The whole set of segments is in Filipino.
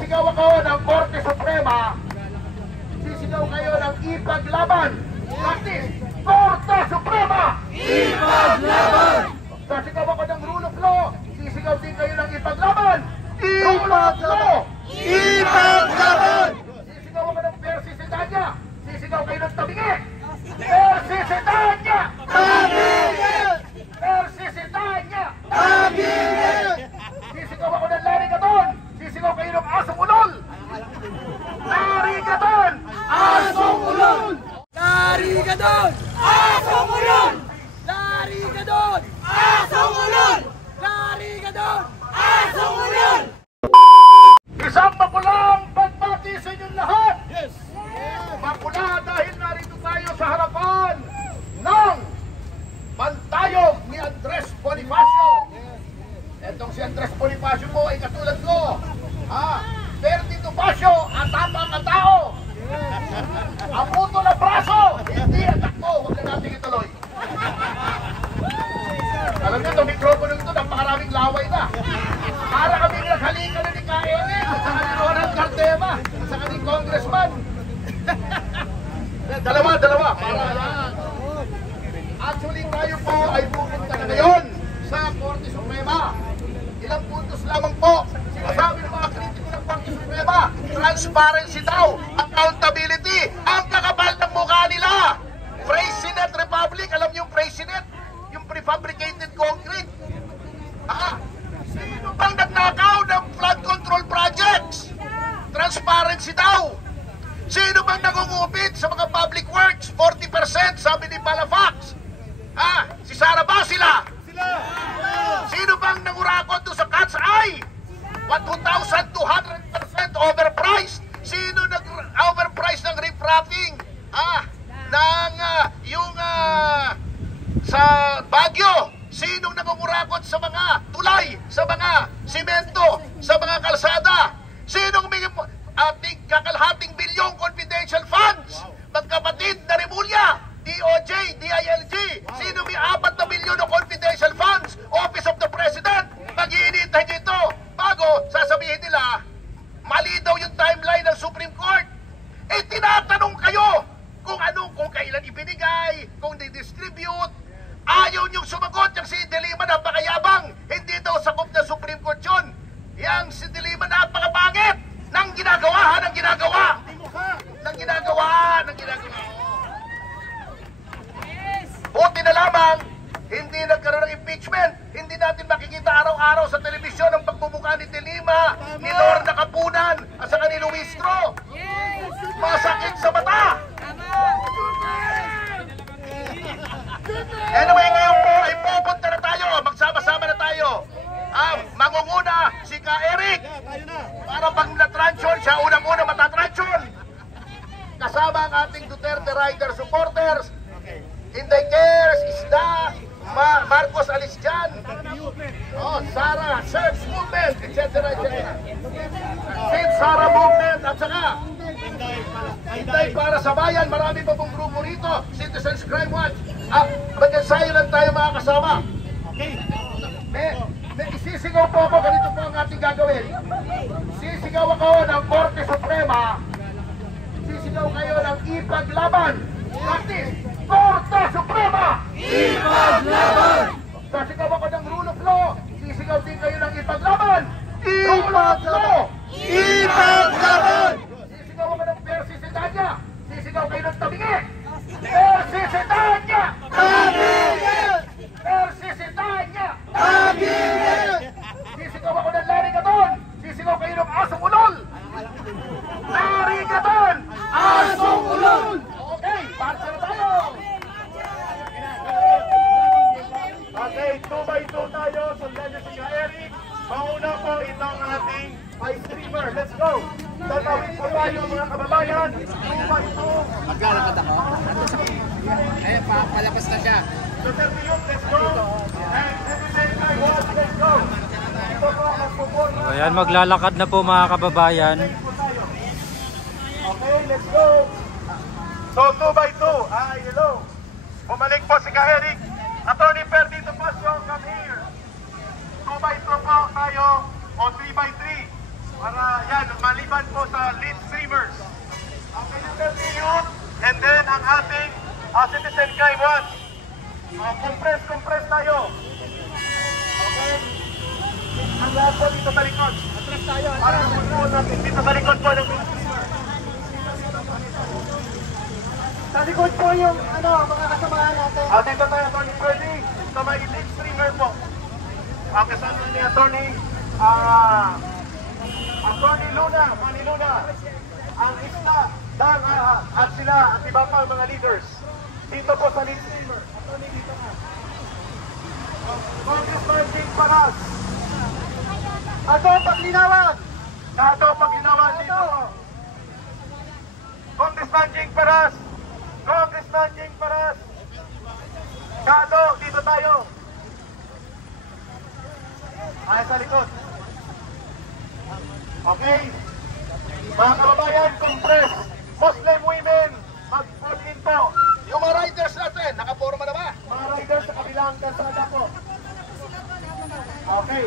sisigaw ako ng Korte Suprema, sisigaw kayo ng ipaglaban. Practice! Korte Suprema! Ipaglaban! Sisigaw ako ng rule of law, sisigaw din kayo ng ipaglaban. Rule of law! Ipaglaban! Sisigaw ako ng persisitanya, sisigaw kayo ng tabingi. Persisitanya! Tabingin! Persisitanya! Tabingin! Sisigaw ako ng larigaton, sisigaw kayo ng asong ulol. Larigaton! Asong ulol! Larigaton! Asong ulol! Larigaton! Asong ulol! Larigaton! Asong ulol! Isang mapulang pagbati sa inyong lahat. Yes! Mapula dahil narito tayo sa harapan ng pantayog ni Andres Bonifacio. Etong si Andres Bonifacio mo ay katulad ko. Perdi Topacio, atapang na tao. Ang puto na braso, hindi atak mo. Huwag na natin ituloy. Alam niyo, itong mikropono ito, napakaraming laway na. Para kami naghalikan na ni Kaelin, sa kanil Ronald Cardema, sa kanil congressman. Dalawa. Para actually, tayo po ay pupunta na ngayon sa Korte Suprema. Ilang puntos lamang po. Sinasabi ng mga kritiko ng Korte Suprema, transparency daw, accountability, ang kakapal ng mukha nila. Freycinet Republic, alam niyo yung Freycinet? Yung prefabricated concrete. Sino bang nagnakaw ng flood control projects? Transparency daw. Sino bang nangungupit sa mga public works? 40% sabi ni Palafax. Si Sara ba sila? Sino bang nangurakot doon sa Cat's Eye? 1,200% overpriced. Sino nag-overpriced ng riprafting? Sa Baguio. Sinong nangungurakot sa mga tulay, sa mga simento, sa mga kalsada? Sinong may ating kakalhating bilyong confidential funds? Magkapatid na Rimulya, DOJ, DILG. Sino may 4 na bilyon ng confidential funds? Office of the President. Mag-iinitay dito bago sasabihin nila mali daw yung timeline ng Supreme Court. Tinatanong kayo kung kailan ibinigay, kung di-distribute. Ayaw niyong sumagot. Yung si De Lima napakayabang. Hindi daw sakop na Supreme Court yun. Yang si De Lima napakapangit. Nang ginagawa. Buti na lamang, hindi nagkaroon ng impeachment. Hindi natin makikita araw-araw sa telebisyon ang pagmumukha ni De Lima, ni Lorna Capunan, at saka ni Luistro. Masakit sa mata. Anyway, ngayon po ay pupunta na tayo. Magsama-sama na tayo. Mangunguna si Ka Eric. Para pag natransyon, siya unang-una matatransyon. Kasama ang ating Duterte Rider supporters. Inday Cares, Isda, Marcos Alisjan, Sara, Search Movement, etc. Sid Sara Movement, at saka Inday para sa Bayan. Marami pa pong grupo rito. Citizens Crime Watch. Mag-ensayo lang tayo mga kasama. Isisigaw po ako, ganito po ang ating gagawin. Sisigaw ako ng Korte Suprema, sisigaw kayo ng ipaglaban. Practice! Korte Suprema! Ipaglaban! Sisigaw ako ng rule of law, sisigaw din kayo ng ipaglaban. Rule of law! Ipaglaban! Sisigaw ako ng persisitanya, sisigaw kayo ng tabingi. Persisitanya! Tabingin! Persisitanya! Tabingin! Sisigaw ako ng larigaton, sisigaw kayo ng asong ulol. Larigaton! Asong ulol! Okay, marcha na tayo! Okay, 2x2 tayo. Sundan niyo si Ka Eric. Mauna po itong ating ice streamer. Let's go! Tatawid po tayo mga kababayan. 2x2. Maglalakad ako. Palapas na siya. Duterte Youth, let's go! And Citizen Crime Watch, let's go! Ito po ang puporma. Ayan, maglalakad na po mga kababayan. Okay, let's go! So 2x2, hello. Bumalik po si Ka Eric. Attorney Perdi Topacio, come here. 2x2 po tayo o 3x3. para yan, maliban po sa lead streamers. Ang interview, and then ang ating citizen crime watch. Compress tayo. Okay? Ang lahat po dito sa likod. Atras tayo. Para mabuo natin dito sa likod po ng Sa likod po yung mga kasamahan natin. dito tayo, Attorney Freddy, sa may lead streamer po. Kasama ni Attorney Luna, Manny Luna, ang isla, Dan, at sila, at iba pa mga leaders. Dito po sa lead streamer. Attorney, dito nga. Congressman Jing Paras. Ato, paglinawan! Kato, paglinawan dito po. Congressman Jing Paras. Congressman Jing Paras. Kato, dito tayo. Ay, sa likod. Okay. Mga kababayan, compress. Muslim women, mag-vote in po. Yung mga riders natin, nakaporma na ba? Mga riders sa kabilang kalsada po. Okay.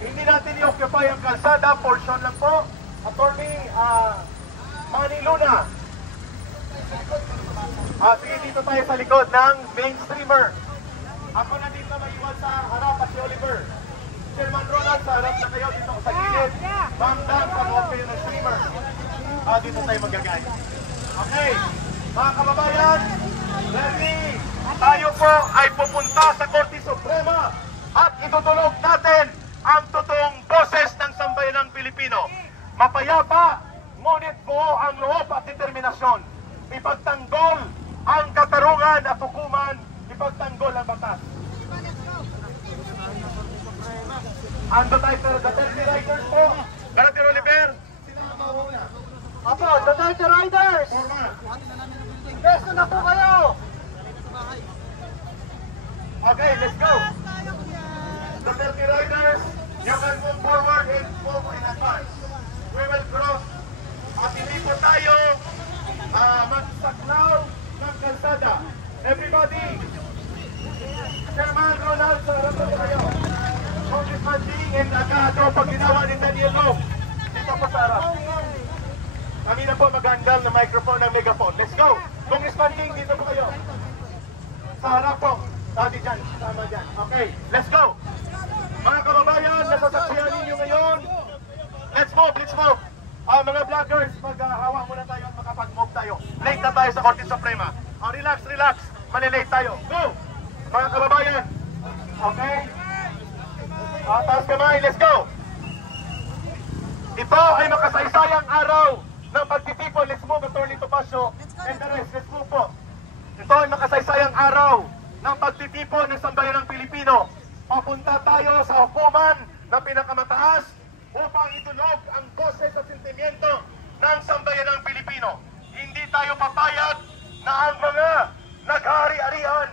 Hindi natin i-occupy ang kalsada, portion lang po. Attorney Manny Luna. Sige, dito tayo sa likod ng mainstreamer. Ako na dito maiwan sa harap at si Oliver. Chairman Ronald, sa harap na kayo dito sa gilid. Ma'am Dan, panuot kayo ng streamer. Dito tayo magagay. Okay, mga kababayan, ready. Tayo po ay pupunta sa Korte Suprema at itutulog natin ang totoong boses ng sambayanang Pilipino. Mapayapa, ngunit buo ang loob at determinasyon. Ipagtanggol ang katarungan at hukuman, ipagtanggol ang batas. Ando tayo sa Duterte Riders po. Garante Oliver. Apo, Duterte Riders! Forma. Beso na po kayo! Okay, let's go. Duterte Riders, you can move forward and move in advance. We will cross. At hindi po tayo magsaklaw ng kalsada. Everybody, Chairman Ronald, sa harap na kayo. Congressman Ding and Agado, pag ginawa ni Daniel Love, dito po sa harap. Kami na po mag-handle ng microphone ng megaphone. Let's go! Congressman Ding, dito po kayo. Sa harap po. Sabi dyan, tama dyan. Okay, let's go! Mga kababayan, nasasaksihan ninyo ngayon. Let's move, let's move. Mga vloggers, maghahawa muna tayo at makapag-move tayo. Late na tayo sa Korte Suprema. Relax, relax. Malilate tayo. Go! Mga kababayan. Okay? Taas kamay, let's go! Ito ay makasaysayang araw ng pagtitipon. Let's move, Attorney Topacio. And the rest, let's move po. Ito ay makasaysayang araw ng pagtitipon ng sambayanang Pilipino. Papunta tayo sa hukuman ng pinakamataas upang itunog ang boses at sentimiento ng sambayanang Pilipino. Hindi tayo papayag na ang mga naghari-arian